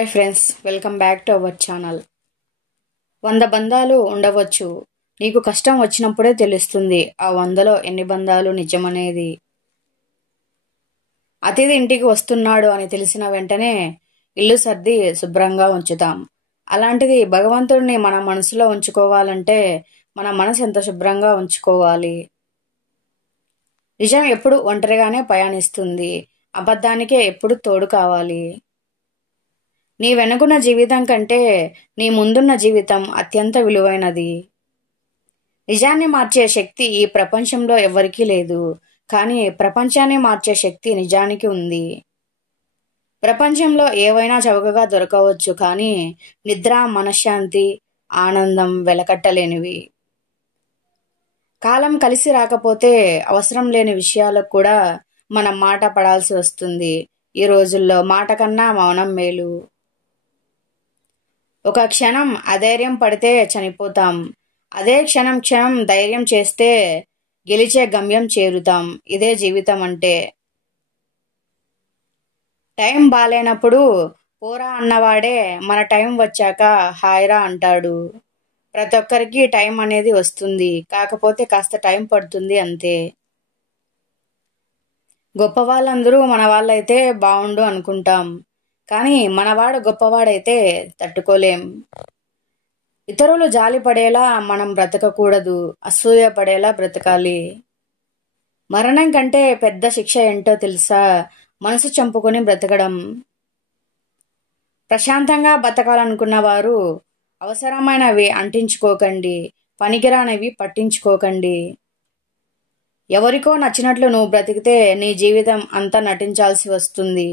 Hi friends, welcome back to our channel. 100 బంధాలు ఉండవచ్చు. నీకు కష్టం వచ్చినప్పుడే తెలుస్తుంది ఆ 100లో ఎన్ని బంధాలు నిజమనేది. అతిథి ఇంటికి వస్తున్నాడు అని తెలిసిన వెంటనే ఇల్లు సర్ది శుభ్రంగా ఉంచుతాం. అలాంటిది భగవంతుడిని మన మనసులో ఉంచుకోవాలంటే మన మనసు ఎంత శుభ్రంగా ఉంచుకోవాలి. నిజం ఎప్పుడు ఒంటరిగానే ప్రయాణిస్తుంది. అబద్ధానికే ఎప్పుడు తోడు కావాలి. నీ వెనుకున్న జీవితం కంటే నీ ముందున్న జీవితం అత్యంత విలువైనది. నిజాన్ని మార్చే శక్తి ఈ ప్రపంచంలో ఎవ్వరికీ లేదు, కానీ ప్రపంచాన్ని మార్చే శక్తి నిజానికి ఉంది. ప్రపంచంలో ఏవైనా చౌకగా దొరకవచ్చు, కానీ నిద్ర, మనశ్శాంతి, ఆనందం వెలకట్టలేనివి. కాలం కలిసి రాకపోతే అవసరం లేని విషయాలకు కూడా మనం మాట పడాల్సి వస్తుంది. ఈ రోజుల్లో మాట కన్నా మౌనం మేలు. ఒక క్షణం అధైర్యం పడితే చనిపోతాం. అదే క్షణం ధైర్యం చేస్తే గెలిచే గమ్యం చేరుతాం. ఇదే జీవితం అంటే. టైం బాలేనప్పుడు పోరా అన్నవాడే మన టైం వచ్చాక హాయిరా అంటాడు. ప్రతి ఒక్కరికి టైం అనేది వస్తుంది, కాకపోతే కాస్త టైం పడుతుంది అంతే. గొప్ప వాళ్ళందరూ మన వాళ్ళైతే బాగుండు అనుకుంటాం, కానీ మనవాడు గొప్పవాడైతే తట్టుకోలేం. ఇతరులు జాలి పడేలా మనం బ్రతకకూడదు, అసూయ పడేలా బ్రతకాలి. మరణం కంటే పెద్ద శిక్ష ఏంటో తెలుసా? మనసు చంపుకొని బ్రతకడం. ప్రశాంతంగా బతకాలనుకున్న వారు అవసరమైనవి అంటించుకోకండి, పనికిరానివి పట్టించుకోకండి. ఎవరికో నచ్చినట్లు నువ్వు బ్రతికితే నీ జీవితం అంతా నటించాల్సి వస్తుంది.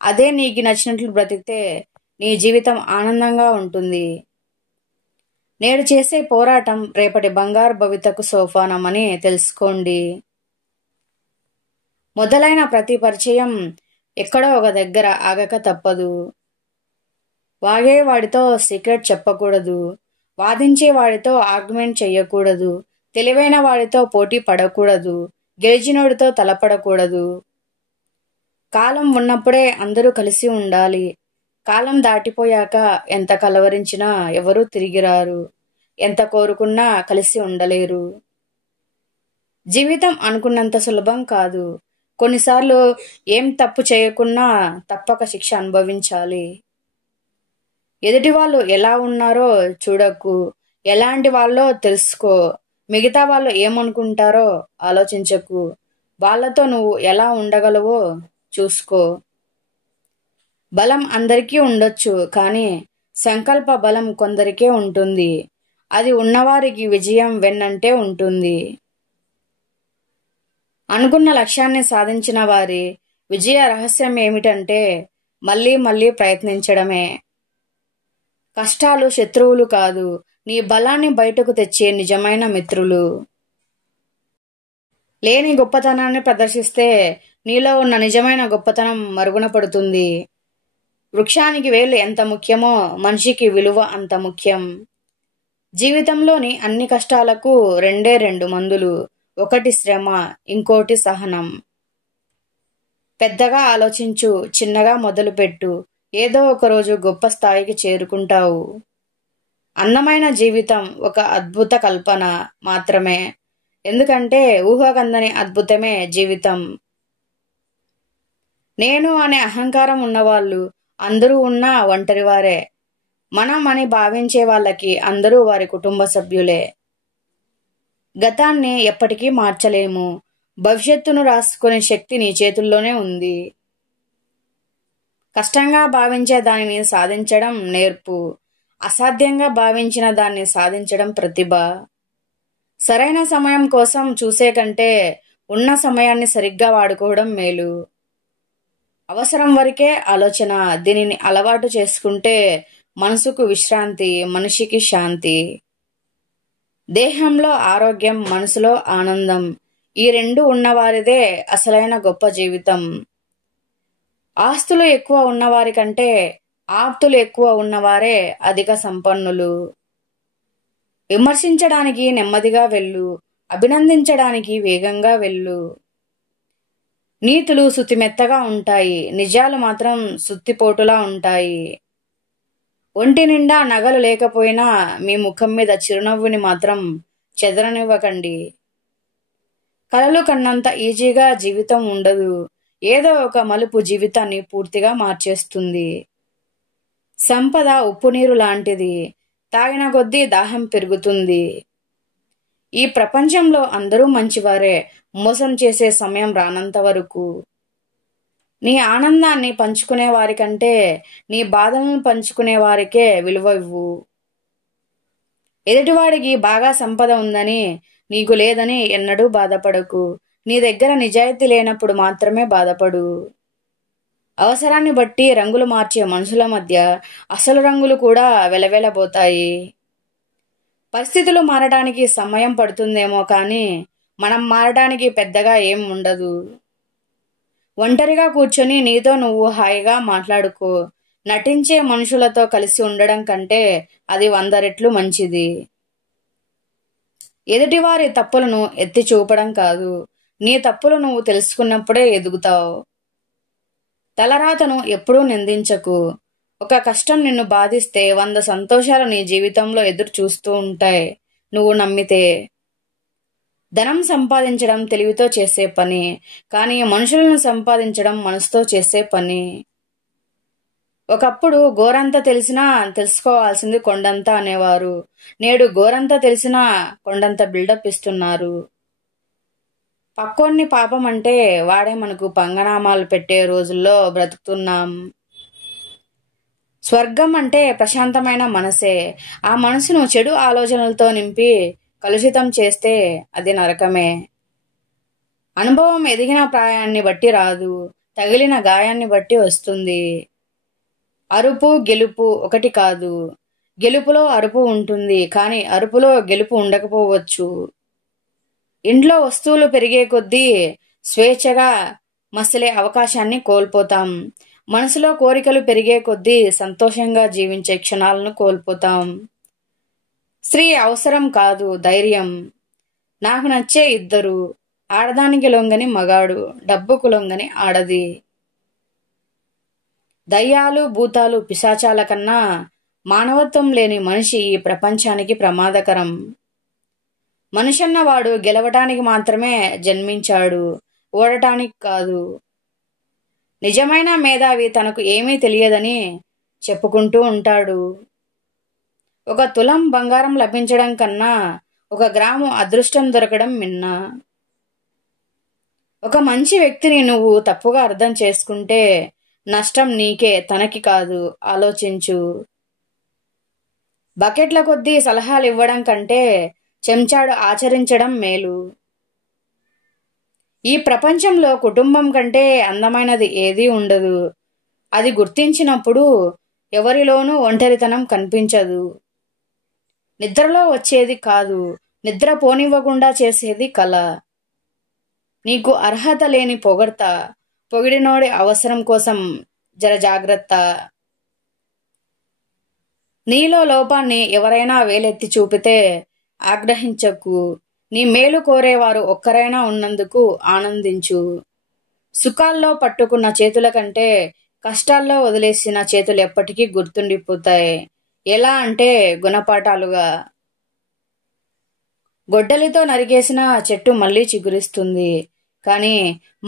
అదే నీకు నచ్చినట్లు బ్రతికితే నీ జీవితం ఆనందంగా ఉంటుంది. నేడు చేసే పోరాటం రేపటి బంగారు భవితకు సోపానమని తెలుసుకోండి. మొదలైన ప్రతి పరిచయం ఎక్కడో ఒక దగ్గర ఆగక తప్పదు. వాగే వాడితో సీక్రెట్ చెప్పకూడదు, వాదించే వాడితో ఆర్గ్యుమెంట్ చెయ్యకూడదు, తెలివైన వాడితో పోటీ పడకూడదు, గెలిచినోడితో తలపడకూడదు. కాలం ఉన్నప్పుడే అందరూ కలిసి ఉండాలి. కాలం దాటిపోయాక ఎంత కలవరించినా ఎవరూ తిరిగిరారు, ఎంత కోరుకున్నా కలిసి ఉండలేరు. జీవితం అనుకున్నంత సులభం కాదు. కొన్నిసార్లు ఏం తప్పు చేయకున్నా తప్పక శిక్ష అనుభవించాలి. ఎదుటి వాళ్ళు ఎలా ఉన్నారో చూడకు, ఎలాంటి వాళ్ళో తెలుసుకో. మిగతా వాళ్ళు ఏమనుకుంటారో ఆలోచించకు, వాళ్ళతో నువ్వు ఎలా ఉండగలవో చూసుకో. బలం అందరికీ ఉండొచ్చు, కానీ సంకల్ప బలం కొందరికే ఉంటుంది. అది ఉన్నవారికి విజయం వెన్నంటే ఉంటుంది. అనుకున్న లక్ష్యాన్ని సాధించిన వారి విజయ రహస్యం ఏమిటంటే మళ్ళీ మళ్ళీ ప్రయత్నించడమే. కష్టాలు శత్రువులు కాదు, నీ బలాన్ని బయటకు తెచ్చే నిజమైన మిత్రులు. లేని గొప్పతనాన్ని ప్రదర్శిస్తే నీలో ఉన్న నిజమైన గొప్పతనం మరుగున పడుతుంది. వృక్షానికి వేలు ఎంత ముఖ్యమో మనిషికి విలువ అంత ముఖ్యం. జీవితంలోని అన్ని కష్టాలకు రెండే 2 మందులు. ఒకటి శ్రమ, ఇంకోటి సహనం. పెద్దగా ఆలోచించు, చిన్నగా మొదలుపెట్టు. ఏదో ఒక రోజు గొప్ప స్థాయికి చేరుకుంటావు. అందమైన జీవితం ఒక అద్భుత కల్పన మాత్రమే, ఎందుకంటే ఊహకందని అద్భుతమే జీవితం. నేను అనే అహంకారం ఉన్నవాళ్ళు అందరూ ఉన్నా ఒంటరివారే. మనం అని భావించే వాళ్ళకి అందరూ వారి కుటుంబ సభ్యులే. గతాన్ని ఎప్పటికీ మార్చలేము, భవిష్యత్తును రాసుకునే శక్తి నీ చేతుల్లోనే ఉంది. కష్టంగా భావించే దానిని సాధించడం నేర్పు, అసాధ్యంగా భావించిన దాన్ని సాధించడం ప్రతిభ. సరైన సమయం కోసం చూసే కంటే ఉన్న సమయాన్ని సరిగ్గా వాడుకోవడం మేలు. అవసరం వరకే ఆలోచన, దీనిని అలవాటు చేసుకుంటే మనసుకు విశ్రాంతి, మనిషికి శాంతి. దేహంలో ఆరోగ్యం, మనసులో ఆనందం, ఈ 2 ఉన్నవారిదే అసలైన గొప్ప జీవితం. ఆస్తులు ఎక్కువ ఉన్నవారి కంటే ఆప్తులు ఎక్కువ ఉన్నవారే అధిక సంపన్నులు. విమర్శించడానికి నెమ్మదిగా వెళ్ళు, అభినందించడానికి వేగంగా వెళ్ళు. నీతులు సుతిమెత్తగా ఉంటాయి, నిజాలు మాత్రం సుత్తిపోటులా ఉంటాయి. ఒంటి నిండా నగలు లేకపోయినా మీ ముఖం మీద చిరునవ్వుని మాత్రం చెదరనివ్వకండి. కలలు కన్నంత ఈజీగా జీవితం ఉండదు. ఏదో ఒక మలుపు జీవితాన్ని పూర్తిగా మార్చేస్తుంది. సంపద ఉప్పు నీరు లాంటిది. తాగిన కొద్దీ దాహం పెరుగుతుంది. ఈ ప్రపంచంలో అందరూ మంచివారే, మోసం చేసే సమయం రానంత వరకు. నీ ఆనందాన్ని పంచుకునే వారికంటే నీ బాధలను పంచుకునే వారికే విలువ ఇవ్వు. ఎదుటివాడికి బాగా సంపద ఉందని నీకు లేదని ఎన్నడూ బాధపడకు. నీ దగ్గర నిజాయితీ లేనప్పుడు మాత్రమే బాధపడు. అవసరాన్ని బట్టి రంగులు మార్చే మనుషుల మధ్య అసలు రంగులు కూడా వెలవెలబోతాయి. పరిస్థితులు మారడానికి సమయం పడుతుందేమో కానీ మనం మారడానికి పెద్దగా ఏం ఉండదు. ఒంటరిగా కూర్చొని నీతో నువ్వు హాయిగా మాట్లాడుకో. నటించే మనుషులతో కలిసి ఉండడం కంటే అది 100 రెట్లు మంచిది. ఎదుటివారి తప్పులను ఎత్తి చూపడం కాదు, నీ తప్పులు నువ్వు తెలుసుకున్నప్పుడే ఎదుగుతావు. తలరాతను ఎప్పుడూ నిందించకు. ఒక కష్టం నిన్ను బాధిస్తే 100 సంతోషాలు నీ జీవితంలో ఎదురు చూస్తూ ఉంటాయి నువ్వు నమ్మితే. ధనం సంపాదించడం తెలివితో చేసే పని, కానీ మనుషులను సంపాదించడం మనసుతో చేసే పని. ఒకప్పుడు గోరంత తెలిసినా తెలుసుకోవాల్సింది కొండంత అనేవారు. నేడు గోరంత తెలిసినా కొండంత బిల్డప్ ఇస్తున్నారు. పక్కోన్ని పాపం అంటే వాడే మనకు పంగనామాలు పెట్టే రోజుల్లో బ్రతుకుతున్నాం. స్వర్గం అంటే ప్రశాంతమైన మనసే. ఆ మనసును చెడు ఆలోచనలతో నింపి కలుషితం చేస్తే అది నరకమే. అనుభవం ఎదిగిన ప్రాయాన్ని బట్టి రాదు, తగిలిన గాయాన్ని బట్టి వస్తుంది. అరుపు గెలుపు ఒకటి కాదు. గెలుపులో అరుపు ఉంటుంది, కానీ అరుపులో గెలుపు ఉండకపోవచ్చు. ఇంట్లో వస్తువులు పెరిగే కొద్దీ స్వేచ్ఛగా మసలే అవకాశాన్ని కోల్పోతాం. మనసులో కోరికలు పెరిగే కొద్దీ సంతోషంగా జీవించే క్షణాలను కోల్పోతాం. స్త్రీ అవసరం కాదు, ధైర్యం. నాకు నచ్చే ఇద్దరు, ఆడదానికి లొంగని మగాడు, డబ్బుకు లొంగని ఆడది. దయ్యాలు భూతాలు పిశాచాల కన్నా మానవత్వం లేని మనిషి ఈ ప్రపంచానికి ప్రమాదకరం. మనిషన్నవాడు గెలవటానికి మాత్రమే జన్మించాడు, ఓడటానికి కాదు. నిజమైన మేధావి తనకు ఏమీ తెలియదని చెప్పుకుంటూ ఉంటాడు. 1 తులం బంగారం లభించడం కన్నా 1 గ్రాము అదృష్టం దొరకడం మిన్న. ఒక మంచి వ్యక్తిని నువ్వు తప్పుగా అర్థం చేసుకుంటే నష్టం నీకే, తనకి కాదు. ఆలోచించు. బకెట్ల కొద్దీ సలహాలు ఇవ్వడం కంటే చెంచాడు ఆచరించడం మేలు. ఈ ప్రపంచంలో కుటుంబం కంటే అందమైనది ఏదీ ఉండదు. అది గుర్తించినప్పుడు ఎవరిలోనూ ఒంటరితనం కనిపించదు. నిద్రలో వచ్చేది కాదు, నిద్ర పోనివ్వకుండా చేసేది కల. నీకు అర్హత లేని పొగడ్త, పొగిడినోడి అవసరం కోసం జర జాగ్రత్త. నీలో లోపాన్ని ఎవరైనా వేలెత్తి చూపితే ఆగ్రహించకు. నీ మేలు కోరేవారు ఒక్కరైనా ఉన్నందుకు ఆనందించు. సుఖాల్లో పట్టుకున్న చేతుల కంటే కష్టాల్లో వదిలేసిన చేతులు ఎప్పటికీ గుర్తుండిపోతాయి. ఎలా అంటే గుణపాఠాలుగా. గొడ్డలితో నరికేసిన చెట్టు మళ్ళీ చిగురిస్తుంది, కానీ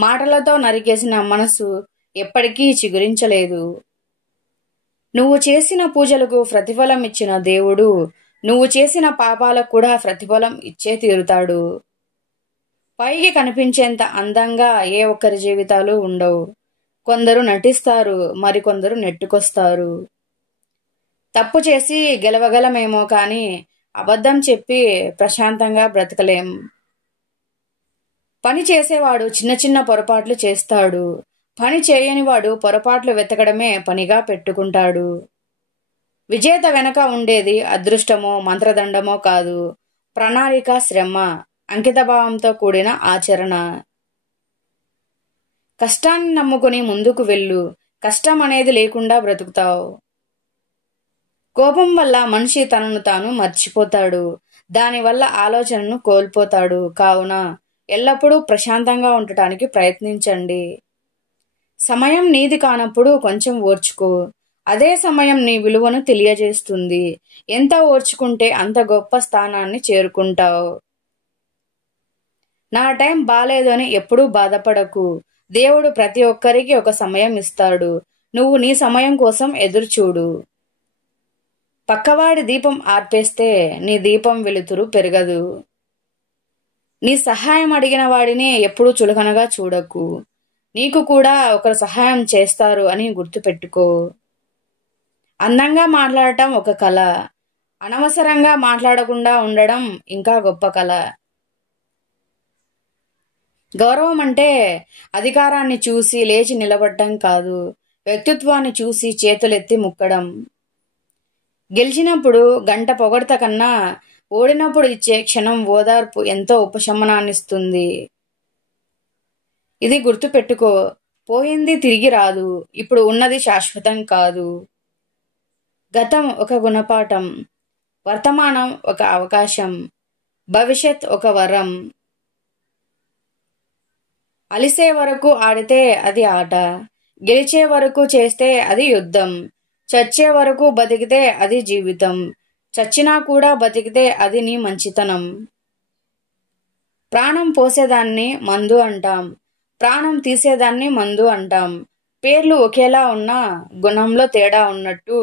మాటలతో నరికేసిన మనసు ఎప్పటికీ చిగురించలేదు. నువ్వు చేసిన పూజలకు ప్రతిఫలం ఇచ్చిన దేవుడు నువ్వు చేసిన పాపాలకు కూడా ప్రతిఫలం ఇచ్చే తీరుతాడు. పైకి కనిపించేంత అందంగా ఏ ఒక్కరి జీవితాలు ఉండవు. కొందరు నటిస్తారు, మరికొందరు నెట్టుకొస్తారు. తప్పు చేసి గెలవగలమేమో కానీ అబద్ధం చెప్పి ప్రశాంతంగా బ్రతకలేం. పని చేసేవాడు చిన్న చిన్న పొరపాట్లు చేస్తాడు. పని చేయనివాడు పొరపాట్లు వెతకడమే పనిగా పెట్టుకుంటాడు. విజేత వెనక ఉండేది అదృష్టమో మంత్రదండమో కాదు, ప్రణాళిక, శ్రమ, అంకితభావంతో కూడిన ఆచరణ. కష్టాన్ని నమ్ముకుని ముందుకు వెళ్ళు. కష్టం అనేది లేకుండా బ్రతుకుతావు. కోపం వల్ల మనిషి తనను తాను మర్చిపోతాడు. దానివల్ల ఆలోచనను కోల్పోతాడు. కావున ఎల్లప్పుడూ ప్రశాంతంగా ఉండటానికి ప్రయత్నించండి. సమయం నీది కానప్పుడు కొంచెం ఓర్చుకో. అదే సమయం నీ విలువను తెలియజేస్తుంది. ఎంత ఓర్చుకుంటే అంత గొప్ప స్థానాన్ని చేరుకుంటావు. నా టైం బాలేదు అని ఎప్పుడూ బాధపడకు. దేవుడు ప్రతి ఒక్కరికి ఒక సమయం ఇస్తాడు. నువ్వు నీ సమయం కోసం ఎదురు చూడు. పక్కవాడి దీపం ఆర్పేస్తే నీ దీపం వెలుతురు పెరగదు. నీ సహాయం అడిగిన వాడిని ఎప్పుడూ చులకనగా చూడకు. నీకు కూడా ఒకరు సహాయం చేస్తారు అని గుర్తుపెట్టుకో. అందంగా మాట్లాడటం ఒక కళ. అనవసరంగా మాట్లాడకుండా ఉండడం ఇంకా గొప్ప కళ. గౌరవం అంటే అధికారాన్ని చూసి లేచి నిలబడటం కాదు, వ్యక్తిత్వాన్ని చూసి చేతులెత్తి ముక్కడం. గెలిచినప్పుడు గంట పొగడత కన్నా ఓడినప్పుడు ఇచ్చే క్షణం ఓదార్పు ఎంతో ఉపశమనాన్నిస్తుంది. ఇది గుర్తుపెట్టుకో. పోయింది తిరిగి రాదు. ఇప్పుడు ఉన్నది శాశ్వతం కాదు. గతం ఒక గుణపాఠం, వర్తమానం ఒక అవకాశం, భవిష్యత్ ఒక వరం. అలిసే వరకు ఆడితే అది ఆట, గెలిచే వరకు చేస్తే అది యుద్ధం, చచ్చే వరకు బతికితే అది జీవితం, చచ్చినా కూడా బతికితే అది నీ మంచితనం. ప్రాణం పోసేదాన్ని మందు అంటాం, ప్రాణం తీసేదాన్ని మందు అంటాం. పేర్లు ఒకేలా ఉన్నా గుణంలో తేడా ఉన్నట్టు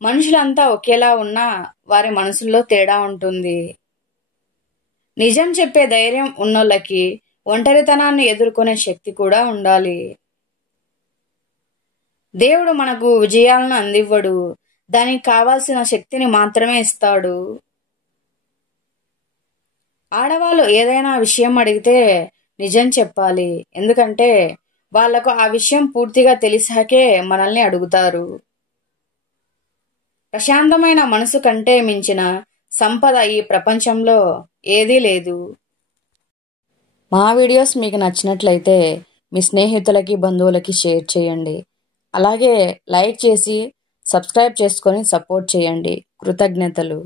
మనుషులంతా ఒకేలా ఉన్నా వారి మనసుల్లో తేడా ఉంటుంది. నిజం చెప్పే ధైర్యం ఉన్నోళ్ళకి ఒంటరితనాన్ని ఎదుర్కొనే శక్తి కూడా ఉండాలి. దేవుడు మనకు విజయాలను అందివ్వడు, దానికి కావాల్సిన శక్తిని మాత్రమే ఇస్తాడు. ఆడవాళ్ళు ఏదైనా విషయం అడిగితే నిజం చెప్పాలి. ఎందుకంటే వాళ్లకు ఆ విషయం పూర్తిగా తెలిసాకే మనల్ని అడుగుతారు. ప్రశాంతమైన మనసు కంటే మించిన సంపద ఈ ప్రపంచంలో ఏదీ లేదు. మా వీడియోస్ మీకు నచ్చినట్లయితే మీ స్నేహితులకి, బంధువులకి షేర్ చేయండి. అలాగే లైక్ చేసి సబ్స్క్రైబ్ చేసుకొని సపోర్ట్ చేయండి. కృతజ్ఞతలు.